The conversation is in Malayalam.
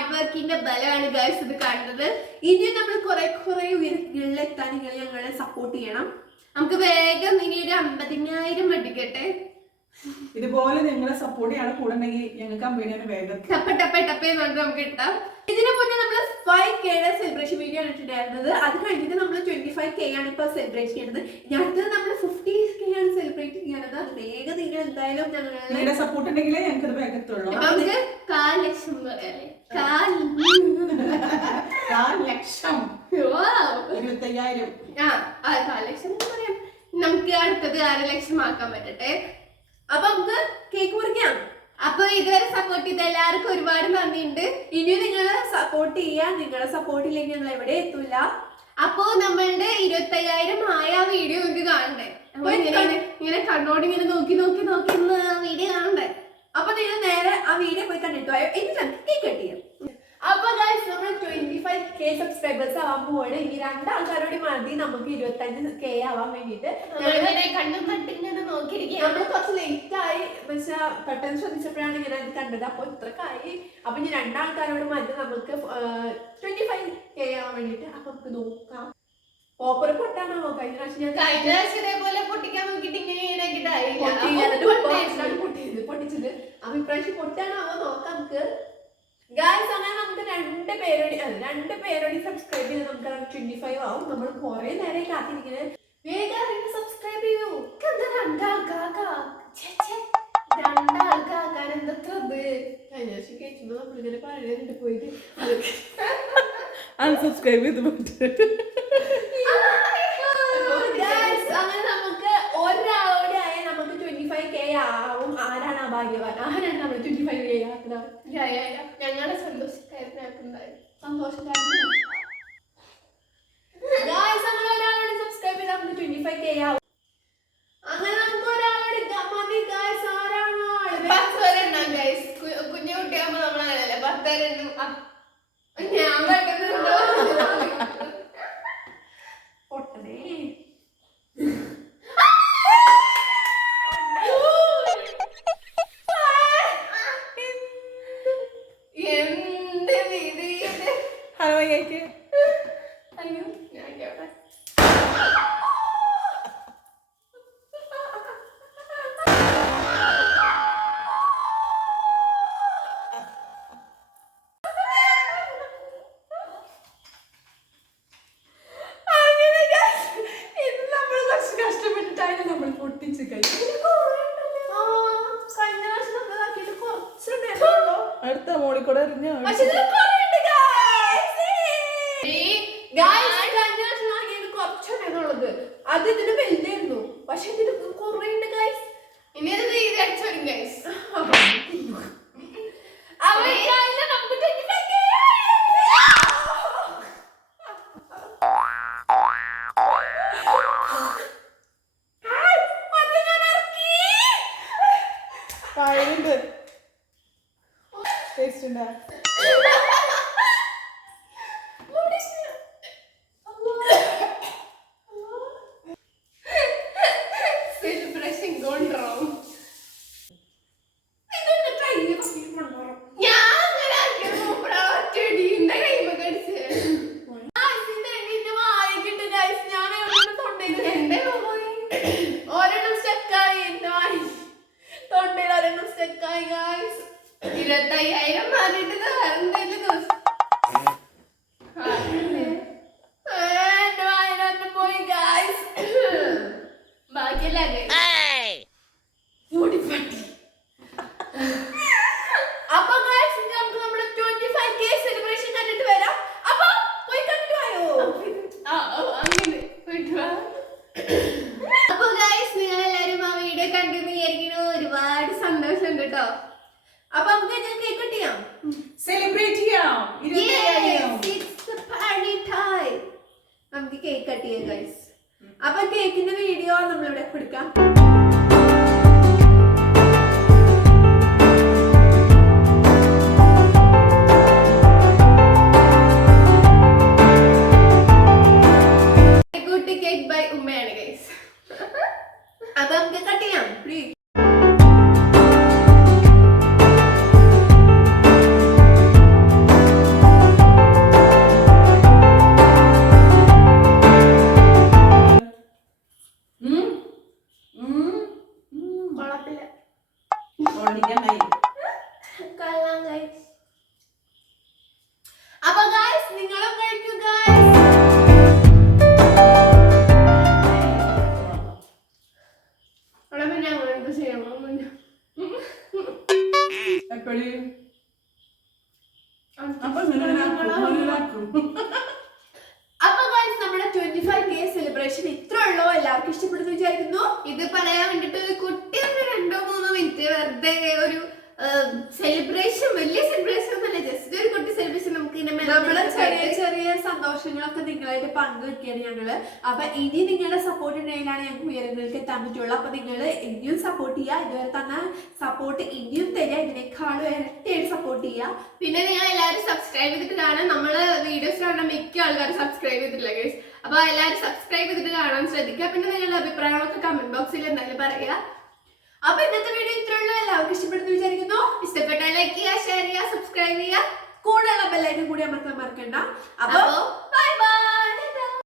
ഹാർഡ് വർക്കിന്റെ ബലമാണ് ഗൈസ് ഇത് കാണുന്നത്. ഇനിയും നമ്മൾ കുറെ ഉയരങ്ങളിലെത്താൻ നിങ്ങൾ ഞങ്ങളെ സപ്പോർട്ട് ചെയ്യണം. നമുക്ക് വേഗം ഇനി ഒരു 50,000 അടിക്കട്ടെ. ഇതുപോലെ നിങ്ങളെ സപ്പോർട്ട് ചെയ്യാൻ കൂടെ ഉണ്ടെങ്കിൽ ഞങ്ങൾക്ക് കമ്പനിയുടെ വേഗം ടപ്പേ നമുക്ക് കിട്ടാം. ഇതിനു മുന്നേ നമ്മൾ 5K സെലിബ്രേഷൻ വീഡിയോ ആണ് ഇട്ടിട്ടുണ്ടായിരുന്നത്. അത് കഴിഞ്ഞിട്ട് നമ്മൾ 25K ആണ് ഇപ്പൊ സെലിബ്രേറ്റ് ചെയ്യുന്നത്. അടുത്തത് നമ്മൾ 50K ആണ് സെലിബ്രേറ്റ് ചെയ്യുന്നത്. അത് വേഗം നിങ്ങൾ എന്തായാലും ഞങ്ങളുടെ സപ്പോർട്ട് ഉണ്ടെങ്കിലേ ഞങ്ങൾക്ക് വേഗത്തുള്ളൂ. നമുക്ക് 4 ലക്ഷം പറയാല്ലേ, 4 ലക്ഷം 25,000 4 ലക്ഷം എന്ന് പറയാം. നമുക്ക് അടുത്തത് 6 ലക്ഷം ആക്കാൻ പറ്റട്ടെ. അപ്പൊ നമുക്ക് കേക്ക് മുറിക്കാം. അപ്പൊ ഇതുവരെ സപ്പോർട്ട് ചെയ്ത എല്ലാവർക്കും ഒരുപാട് നന്ദിയുണ്ട്. ഇനിയും നിങ്ങളെ സപ്പോർട്ട് ചെയ്യാൻ, നിങ്ങളെ സപ്പോർട്ട് ഇല്ലെങ്കിൽ ഞങ്ങൾ എവിടെ എത്തൂല. അപ്പൊ നമ്മളുടെ 25,000 ആയ ആ വീഡിയോ നിങ്ങൾക്ക് കാണണ്ടേ? ഇങ്ങനെ കണ്ണോട് ഇങ്ങനെ നോക്കി ആ വീഡിയോ കാണണ്ടേ? അപ്പൊ നിങ്ങൾ നേരെ ആ വീഡിയോ പോയി കണ്ടിട്ടോ. എന്നിട്ട് നമുക്ക് കേക്ക് കട്ട് ചെയ്യാം. അപ്പൊ ഗൈസ് നമ്മൾ 25K സബ്സ്ക്രൈബേഴ്സ് ആവാൻ പോവാണ്. ഇനി 2 ആൾക്കാരോട് മതി നമുക്ക് 25K ആവാൻ വേണ്ടിട്ട്. നമ്മൾ കുറച്ച് ലേറ്റ് ആയി, പക്ഷെ പെട്ടെന്ന് ശ്രദ്ധിച്ചപ്പോഴാണ് ഇങ്ങനെ കണ്ടത്. അപ്പൊ ഇത്രക്കായി. അപ്പൊ ഇനി 2 ആൾക്കാരോട് മതി നമുക്ക് 25K ആവാൻ വേണ്ടിട്ട്. അപ്പൊ നമുക്ക് നോക്കാം. ഓപ്പർ പൊട്ടാണോ? കഴിഞ്ഞ പ്രാവശ്യം ഇതേപോലെ പൊട്ടിക്കാൻ നോക്കിട്ട് പൊട്ടിച്ചത്. അപ്പൊ ഇപ്രാവശ്യം പൊട്ടാണാവോ നോക്കാം നമുക്ക്. ഗായ്സ് അങ്ങനെ നമുക്ക് 2 പേരോട് സബ്സ്ക്രൈബ് ചെയ്ത് നമുക്ക് 25 ആവും. നമ്മൾ കുറെ നേരം കാത്തിരിക്കുന്നത്. വേഗം സബ്സ്ക്രൈബ് ചെയ്യൂ. രണ്ടാൾക്കാക്കാൻ എന്തത്രത് കഴിഞ്ഞ വർഷം കേൾക്കുമ്പോ നമ്മളിങ്ങനെ പഴയ പോയിട്ട് അൺസബ്സ്ക്രൈബ് ചെയ്ത് അങ്ങനെ നമുക്ക് ഒരാളോടെ ആയ നമുക്ക് 25K ആവും. ആരാണ് ആ ഭാഗ്യവാൻ? ആരാണ് നമ്മൾ 25K ആക്കുന്നത്? ഞങ്ങളുടെ സന്തോഷക്കാരനാക്കുണ്ടായി സന്തോഷക്കാരൻ. അങ്ങനെ ഒരാളോട് സബ്സ്ക്രൈബ് ചെയ്താൽ നമുക്ക് 25K ആവും. അങ്ങനെ നമുക്ക് ഒരാളോട് മതി ഗായ്സ്. ആരാണോ കുഞ്ഞു കുട്ടിയാകുമ്പോ നമ്മളല്ലേ 10 ഞാൻ പെട്ടെന്നുണ്ടോ പൊട്ടനേ. അയ്യോ ഞാൻ കേട്ടെ. കഷ്ടപ്പെട്ടിട്ടാണ് നമ്മൾ പൊട്ടിച്ച് അടുത്ത മോളിൽ കൂടെ എറിഞ്ഞു. അത് ഇതിന് വലുതായിരുന്നു, പക്ഷെ ഇതിന് കുറേ ഉണ്ട് ഗൈസ്. ഇനി അത് അടിച്ചു വരും ഗൈസ്. ടേസ്റ്റ് ഉണ്ടാ? സ്റ്റക്കായി ഗൈസ്. 25,000 മാറിയിട്ട് എന്തെങ്കിലും ദിവസം പോയി ഗൈസ്. ബാക്കിയല്ലേ അപ്പൊ ഗൈസ് നമുക്ക് നമ്മുടെ 25K സെലിബ്രേഷൻ കണ്ടിട്ട് വരാം. അപ്പൊ പോയി കണ്ടിട്ട് വായോ. അങ്ങനെ പോയിട്ട് വാ. അപ്പൊ ഗൈസ് നിങ്ങൾ എല്ലാരും ആ വീഡിയോ കണ്ടിരുന്നു വിചാരിക്കുന്നു. ഒരുപാട് സന്തോഷമുണ്ട് കേട്ടോ. അപ്പൊ നമുക്ക് ഞാൻ കേക്ക് കട്ട് ചെയ്യാം, സെലിബ്രേറ്റ് ചെയ്യാം. നമുക്ക് കേക്ക് കട്ട് ചെയ്യാം ഗൈസ്. അപ്പൊ കേക്കിന്റെ വീഡിയോ നമ്മളിവിടെ കൊടുക്കാം. കേക്ക് ബൈ ഉമ്മയാണ് ഗൈസ്. അപ്പൊ നമുക്ക് കട്ട് ചെയ്യാം പ്ലീസ്. അപ്പൊ ഇങ്ങനെ ആക്കും. അപ്പൊ guys, നമ്മുടെ 25K സെലിബ്രേഷൻ ഇത്ര ഉള്ളോ? എല്ലാവർക്കും ഇഷ്ടപ്പെടുന്നു വിചാരിക്കുന്നു. ഇത് പറയാൻ വേണ്ടിട്ട് ഒരു കുട്ടി 2-3 മിനിറ്റ് വെറുതെ ഒരു സെലിബ്രേഷൻ, വലിയ സെലിബ്രേഷൻ ഒന്നല്ല, ജസ്റ്റ് ഒരു കുട്ടി സെലിബ്രേഷൻ നമുക്ക് നമ്മളെ ചെറിയ ചെറിയ സന്തോഷങ്ങളൊക്കെ നിങ്ങളായിട്ട് പങ്കുവെക്കുകയാണ് ഞങ്ങള്. അപ്പൊ ഇനി നിങ്ങളുടെ സപ്പോർട്ട് ഉണ്ടെങ്കിലാണ് ഞങ്ങൾക്ക് ഉയരങ്ങൾക്ക് എത്താൻ പറ്റുള്ളൂ. അപ്പൊ നിങ്ങൾ ഇനിയും സപ്പോർട്ട് ചെയ്യുക. ഇതുവരെ തന്ന സപ്പോർട്ട് ഇനിയും തരിക. ഇതിനേക്കാളും ഇരട്ടിയായിട്ട് സപ്പോർട്ട് ചെയ്യുക. പിന്നെ നിങ്ങൾ എല്ലാവരും സബ്സ്ക്രൈബ് ചെയ്തിട്ട് കാണാൻ. നമ്മള് വീഡിയോസ് കാണാൻ മിക്ക ആൾക്കാരും സബ്സ്ക്രൈബ് ചെയ്തിട്ടില്ല ഗൈസ്. അപ്പൊ എല്ലാവരും സബ്സ്ക്രൈബ് ചെയ്തിട്ട് കാണാൻ ശ്രദ്ധിക്കുക. പിന്നെ നിങ്ങളുടെ അഭിപ്രായങ്ങളൊക്കെ കമന്റ് ബോക്സിൽ എന്തായാലും പറയുക. അപ്പൊ ഇന്നത്തെ വീഡിയോ ഇത്രയുള്ളൂ. എല്ലാവർക്കും ഇഷ്ടപ്പെടുന്നു വിചാരിക്കുന്നു. ഇഷ്ടപ്പെട്ടാൽ ലൈക്ക് ചെയ്യുക, ഷെയർ ചെയ്യുക, സബ്സ്ക്രൈബ് ചെയ്യുക, കൂടെയുള്ള ബെല്ലൈക്കൻ കൂടി അമർത്താൻ മറക്കണ്ട. അപ്പൊ ബൈ.